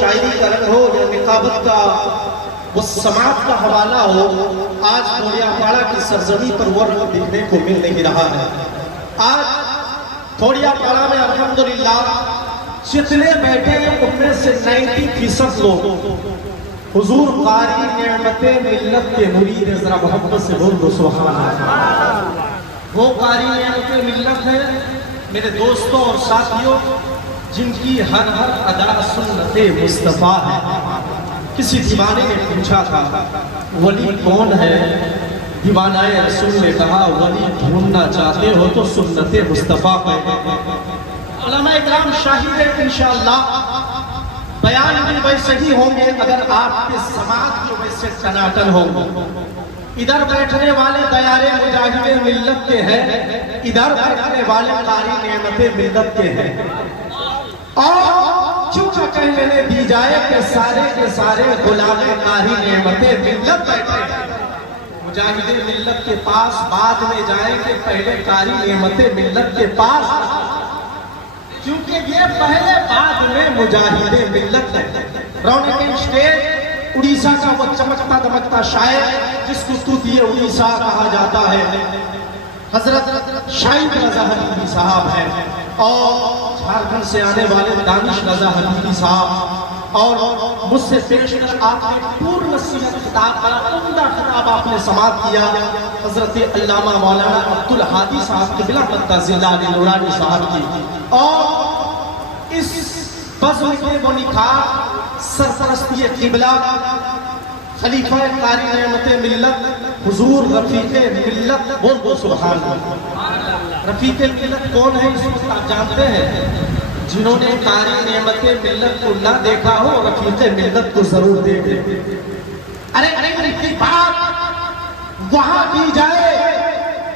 شاعری کا رنگ ہو یا نقابت کا وہ سماعت کا حوالہ ہو، آج تھوڑیا پاڑا کی سرزمین پر وہ رنگ دیکھنے کو مل نہیں رہا ہے۔ آج تھوڑیا پاڑا میں الحمدللہ جتنے بیٹھے ہیں ان میں سے 90% لوگ حضور قاری نعمت ملت کے مرید ہیں۔ ذرا محبت سے بول دو سبحان اللہ۔ وہ قاری نعمت ملت ہے میرے دوستوں اور ساتھیوں جن کی ہر ادا سنت مصطفیٰ ہے۔ کسی دیوانے نے پوچھا تھا ولی کون ہے؟ دیوانہ رسول نے کہا ولی ڈھونڈنا چاہتے ہو تو سنت مصطفیٰ پہ۔ علماء اکرام شاہد ہے انشاءاللہ بیان بھی ویسے ہی ہوں گے اگر آپ کے سماعت جو ویسے ٹناٹن ہوں گے۔ ادھر بیٹھنے والے دیارے مجاہد ملت کے ہیں، ادھر بیٹھنے والے قاری نعمت ملت کے ہیں، اور کیوں نہ کہنے دی جائے کہ سارے کے سارے غلام قاری نعمت ملت بیٹھے ہیں۔ مجاہد ملت کے پاس بعد میں جائیں کہ پہلے قاری نعمت ملت کے پاس، کیونکہ یہ پہلے بعد میں مجاہد ملت ہے۔ رونق اسٹیج اڑیسہ کا وہ چمکتا دمکتا شاعر جس کو طوطیِ اڑیسہ کہا جاتا ہے حضرت شاہد رضا حبیبی صاحب ہیں، اور جھارکھنڈ سے آنے والے دانش رضا حبیبی صاحب، اور مجھ سے پیش کر آپ نے پور نصیحت خطاب کرا، عمدہ خطاب آپ نے سماعت کیا حضرت علامہ مولانا عبدالہادی صاحب کے بلا مدہ ذلہ علی نورانی صاحب کی، اور اس بزم کے وہ نکھار سرپرستی قبلہ خلیفہ قاری نعمت ملت حضور رفیق ملت، بول دو سبحان اللہ۔ رفیق ملت کون ہے اس وقت آپ جانتے ہیں؟ جنہوں نے قاری نعمت ملت کو نہ دیکھا ہو رفیق ملت کو ضرور دیکھیں۔ ارے ان کی بات وہاں کی جائے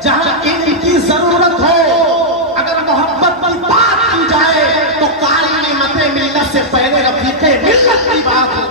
جہاں ان کی ضرورت ہو، اگر محبت کی بات کی جائے تو قاری نعمت ملت سے پہلے رفیق ملت کی بات ہو،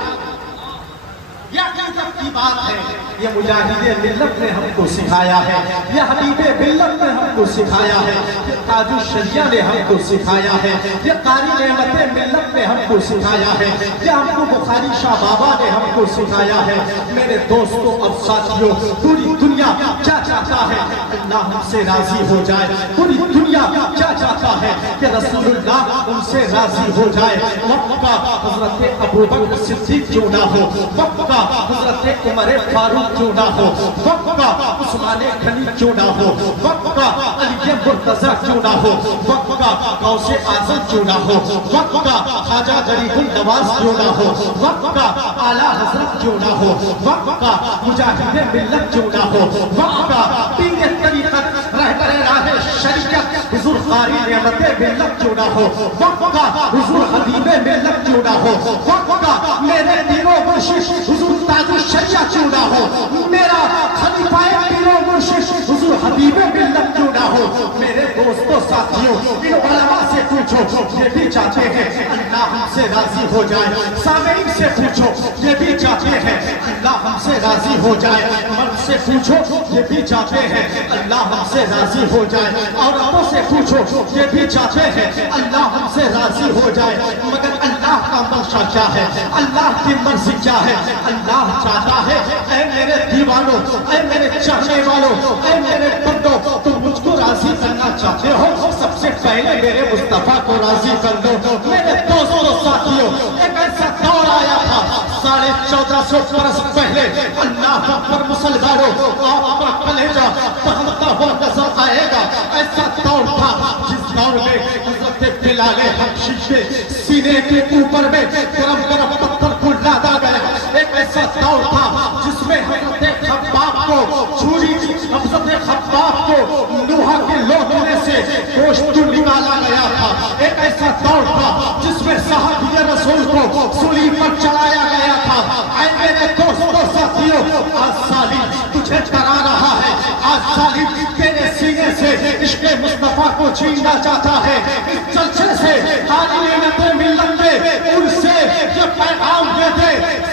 یہ عقیدت کی بات ہے۔ یہ مجاہد ملت نے ہم کو سکھایا ہے، یہ حبیب ملت نے ہم کو سکھایا ہے، یہ تاج الشریعہ نے ہم کو سکھایا ہے، یہ قاری نعمت ملت نے ہم کو سکھایا ہے، یہ ہم کو بخاری شاہ بابا نے ہم کو سکھایا ہے۔ میرے دوستوں اور ساتھیوں، پوری دنیا کیا چاہتا ہے؟ اللہ ہم سے راضی ہو جائے۔ پوری دنیا کیا چاہتا ہے؟ کہ رسول اللہ ان سے راضی ہو جائے۔ وقت کا حضرت ابوبکر صدیق کیوں نہ ہو، وقت کا حضرت عمر فاروق کیوں نہ ہو، وقت کا عثمان غنی کیوں نہ ہو، وقت کا علی مرتضیٰ کیوں نہ ہو، وقت کا غوث اعظم کیوں نہ ہو، وقت کا خواجہ غریب النواز کیوں نہ ہو، وقت کا اعلیٰ حضرت کیوں نہ ہو، وقت کا مجاہد ملت کیوں نہ ہو، وقت کا پیر طریقت رہبر راہ شریعت حضور قاری نعمت ملت کیوں نہ ہو، وقت کا حضور حبیب ملت کیوں نہ ہو، وقت کا میرے دینوں مرشد حضور تاج الشریعہ کیوں نہ ہو، میرا خلیفہ پیر و مرشد حضور حبیب ملت کیوں نہ ہو۔ میرے دوستوں ساتھیوں ان علماء سے پوچھو، یہ بھی چاہتے ہیں اللہ ہم سے راضی ہو جائے۔ سامعین سے پوچھو، یہ بھی چاہتے ہیں اللہ ہم سے راضی ہو جائے۔ مرد سے پوچھو، یہ بھی چاہتے ہیں اللہ ہم سے راضی ہو جائے۔ عورتوں سے پوچھو، یہ بھی چاہتے ہیں اللہ ہم سے راضی ہو جائے۔ مگر اللہ کا منشا کیا ہے؟ اللہ کی مرضی کیا ہے؟ اللہ چاہتا ہے اے میرے دیوانوں، اے میرے چاہنے والوں، اے میرے بندوں، تم مجھ کو راضی کرنا چاہتے ہو سب سے پہلے میرے مصطفیٰ کو راضی کر دو۔ میرے دوستوں ساتھیوں، ایک ایسا دور آیا تھا 1450 برس پہلے، اللہ اکبر مسلمانوں آپ کا کلیجہ دہتا ہوا نظر آئے گا۔ ایسا دور تھا جس دور میں حضرت بلال حبشی کے سینے کے اوپر میں گرم گرم پتھر کو لادا گیا۔ ایک ایسا دور تھا جس میں حضرت خباب کو چھری، حضرت خباب کو لوہا کے لوہے سے گوشت نکالا گیا تھا۔ ایک ایسا دور تھا جس میں صحابی رسول کو سولی پر چڑھایا گیا تھا۔ اے میرے دوستوں ساتھیوں، آج سالی تجھے ڈرا رہا ہے، آج سالی تیرے سینے سے عشق مصطفیٰ کو چھیننا چاہتا ہے۔ اس جلسے سے قاری نعمت ملت میں ان سے یہ پیغام دیتے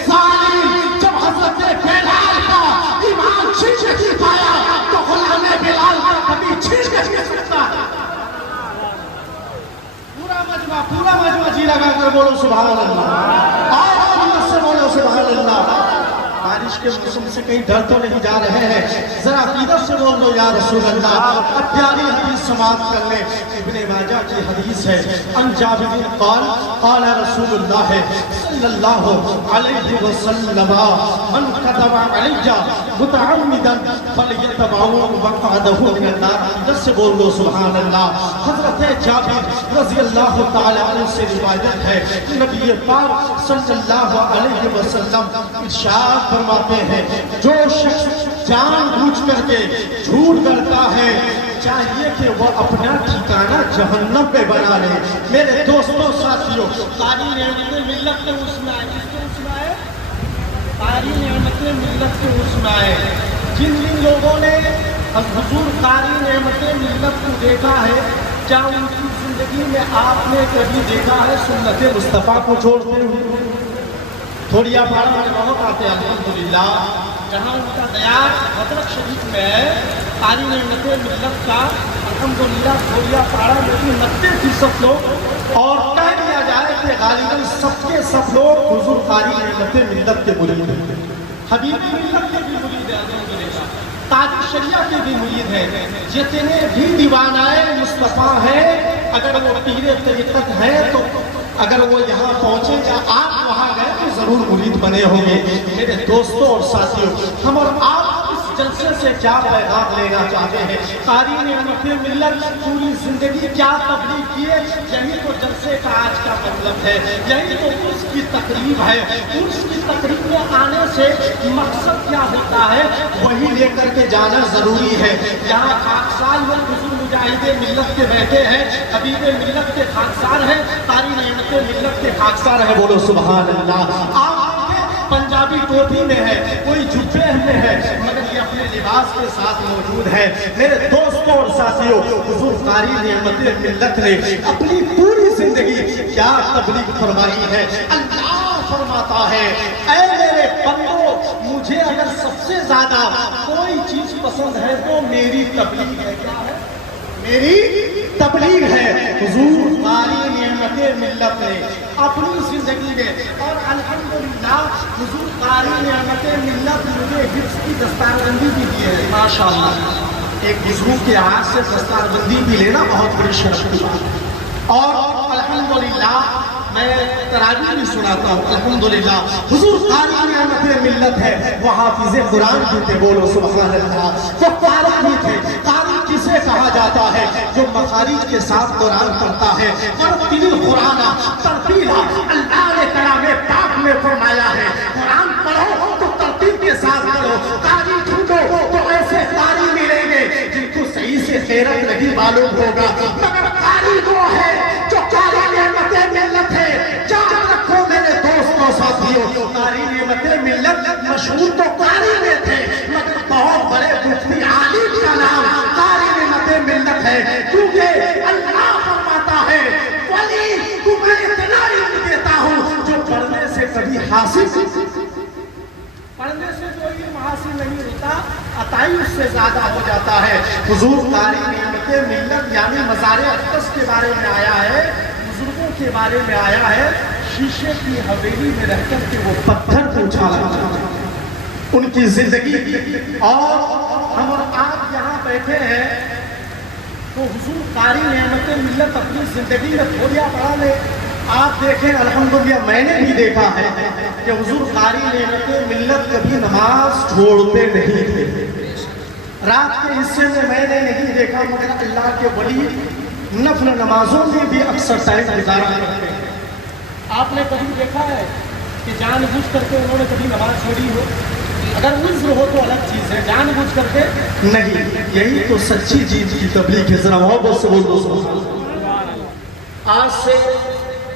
سالی، جب حضرت بلال کا ایمان چھین نہیں پایا تو غلام بلال کا کبھی چھین نہیں سکتا۔ پورا مجمع جی لگا کر بولو سبحان اللہ۔ کے موسم سے کہیں ڈر تو نہیں جا رہے ہیں؟ ذرا عقیدت سے بول دو یا رسول اللہ۔ پیاری حدیث سماعت کر لیں، ابن ماجہ کی حدیث ہے، ان جابر قال قال رسول اللہ صلی اللہ علیہ وسلم من کذب علی متعمدا فلیتبعوا مقعدہ من النار۔ عقیدت سے بول دو سبحان اللہ۔ حضرت جابر رضی اللہ تعالی عنہ سے روایت ہے، نبی پاک صلی اللہ علیہ وسلم ارشاد فرماتے ہیں، جو شخص جان بوجھ کر کے جھوٹ کرتا ہے چاہیے کہ وہ اپنا ٹھکانہ جہنم پہ بنا لے۔ میرے دوستوں ساتھیوں، ساری نعمتیں ملت کے اس میں آئے، کس کے اس میں آئے؟ ساری نعمتیں ملت کے اس میں آئے۔ جن جن لوگوں نے حضور ساری نعمتیں ملت کو دیکھا ہے، کیا ان کی زندگی میں آپ نے کبھی دیکھا ہے سنت مصطفیٰ کو چھوڑتے ہوئے؟ تھوڑی آپ میں بہت آتے ہیں الحمدللہ، جہاں ان کا دیار حضرت شریف میں ہے، ساری نعمتیں ملت کا الحمدللہ تھوڑیا پاڑا میں بھی 90% لوگ، اور کہہ دیا جائے کہ غالباً سب کے سب لوگ حضور ساری نعمتیں ملت کے مرید ہیں، حبیب ملت کے بھی مرید ہے الحمدللہ، تاج شریعہ کے بھی مرید ہے، جتنے بھی دیوانائے مصطفیٰ ہیں، اگر وہ پیر طریقت ہیں تو اگر وہ یہاں پہنچے یا آپ وہاں گئے تو ضرور مرید بنے ہوں گے۔ میرے دوستوں اور ساتھیوں، ہم اور آپ اس جلسے سے کیا پیغام لینا چاہتے ہیں؟ ساری نعمتیں ملت پوری زندگی کیا تبلیغ کیے، یہی تو جلسے کا آج کا مطلب ہے، یہی تو اس کی تقریب ہے۔ اس کی تقریب میں آنے سے مقصد کیا ہوتا ہے، وہی لے کر کے جانا ضروری ہے۔ یہاں خاکسار لوگ حضور مجاہد ملت کے بیٹھے ہیں، حبیب ملت کے خاکسار ہیں، ساری نعمتیں ملت کے خاکسار ہیں، بولو سبحان اللہ۔ آپ پنجابی ٹوپی میں ہے، کوئی جبے میں ہے، مگر یہ اپنے لباس کے ساتھ موجود ہے۔ میرے دوستوں اور ساتھیوں، حضور ساری نعمتیں ملت نے اپنی پوری زندگی کیا تبلیغ فرمائی ہے۔ اللہ فرماتا ہے، اے میرے بندو، مجھے اگر سب سے زیادہ کوئی چیز پسند ہے تو میری تبلیغ ہے۔ کیا ہے؟ میری تبلیغ ہے۔ حضور ساری نعمتیں ملت نے اپنی زندگی میں، اور الحمدللہ حضور ساری نعمتیں ملت مجھے حفظ کی دستار بندی بھی دی ہے۔ ماشاءاللہ، ایک بزرگ کے ہاتھ سے دستار بندی بھی لینا بہت بڑی شرف کی بات ہے۔ اور الحمدللہ میں تراویح بھی سناتا ہوں، الحمدللہ حضور ساری نعمتیں ملت ہے۔ وہ حافظ قرآن بھی تھے، بولو سبحان اللہ۔ وہ قاری بھی تھے۔ قاری کسے کہا جاتا ہے؟ جو مخارج کے ساتھ قرآن پڑھتا ہے۔ ترتیل القرآن ترتیلا، اللہ نے کلام پاک میں فرمایا ہے قرآن پڑھو تو ترتیب کے ساتھ پڑھو۔ قاری ڈھونڈو تو ایسے قاری ملیں گے جن کو صحیح سے خیرت نہیں معلوم ہوگا، مگر قاری وہ ہے جو قاری نعمتیں ملت ہے۔ یاد رکھو میرے دوستوں ساتھیوں، قاری نعمتیں ملت مشہور تو قاری میں تھے، مگر بہت بڑے مفتی عالم کا نام قاری نعمتیں ملت ہے، کیونکہ اللہ فرماتا ہے ولی تمہیں اتنا علم دیتا ہوں جو پڑھنے سے کبھی حاصل، پڑھنے سے جو علم حاصل نہیں ہوتا، عطائی اس سے زیادہ ہو جاتا ہے۔ حضور قاری نعمتیں ملت یعنی مزار اقدس کے بارے میں آیا ہے، بزرگوں کے بارے میں آیا ہے، شیشے کی حویلی میں رہ کر کے وہ پتھر کو اچھالا ان کی زندگی۔ اور ہم اور آپ یہاں بیٹھے ہیں تو حضور قاری نعمتیں ملت اپنی زندگی میں تھوڑیا پڑھا لے۔ آپ دیکھیں الحمدللہ میں نے بھی دیکھا ہے کہ حضور قاری نعمتیں ملت کبھی نماز چھوڑتے نہیں تھے۔ رات کے حصے میں نے نہیں دیکھا، مگر اللہ کے ولی نفل نمازوں میں بھی اکثر ٹائم گزارا کرتے ہیں۔ آپ نے کبھی دیکھا ہے کہ جان بوجھ کر کے انہوں نے کبھی نماز چھوڑی ہو؟ اگر عذر ہو تو الگ چیز ہے، جان بوجھ کر کے نہیں۔ یہی تو سچی چیز کی تبلیغ ہے۔ ذرا محبت سے بول دو۔ آج سے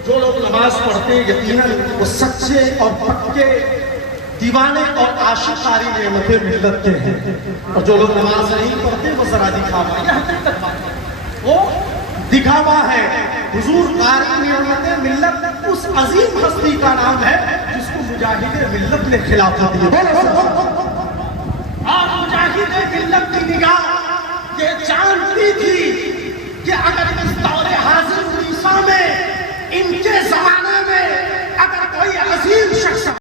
جو لوگ نماز پڑھتے ہیں یقیناً وہ سچے اور پکے دیوانے اور عاشق قاری نعمتیں ملت کے ہیں، اور جو لوگ نماز نہیں پڑھتے وہ ذرا دکھاوا، یہ حقیقت بات ہے، وہ دکھاوا ہے۔ حضور قاری نعمتیں ملت اس عظیم ہستی کا نام ہے جس کو مجاہد ملت نے خلافت دی۔ اور مجاہد ملت کی نگاہ یہ جانتی تھی کہ اگر اس دور حاضر عیسیٰ میں ان کے زمانے میں اگر کوئی